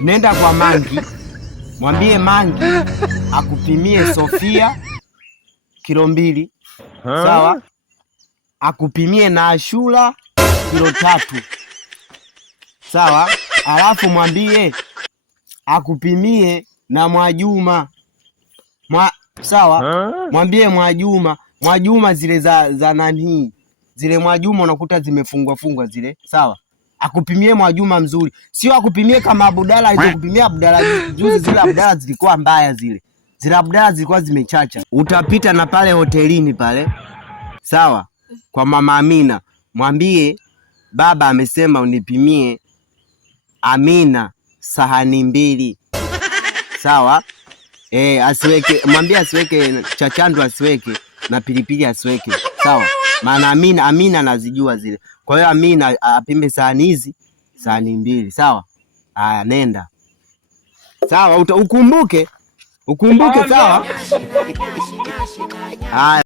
nenda kwa Mangi, mwambie Mangi akupimie Sofia kilo 2, sawa? Akupimie na Ashura kilo 3, sawa? Alafu mwambie akupimie na Mwajuma sawa? Mwambie Mwajuma zile za nani zile Mwajuma unakuta zimefungwa zile, sawa? Akupimie Mwajuma mzuri, sio akupimie kama Abdalla alizokupimia Abdalla juzi. Zile Abdalla zilikuwa mbaya, zile Abdalla zilikuwa zimechacha. Utapita na pale hotelini pale, sawa? Kwa mama Amina, mwambie baba amesema unipimie Amina sahani 2, sawa? Asiweke, mwambie asiweke chachandu, asiweke na pilipili, asiweke, sawa? Maana Amina anazijua zile. Kwa hiyo Amina apime sahani 2, sawa? Haya, nenda, sawa? Ukumbuke, sawa? Haya.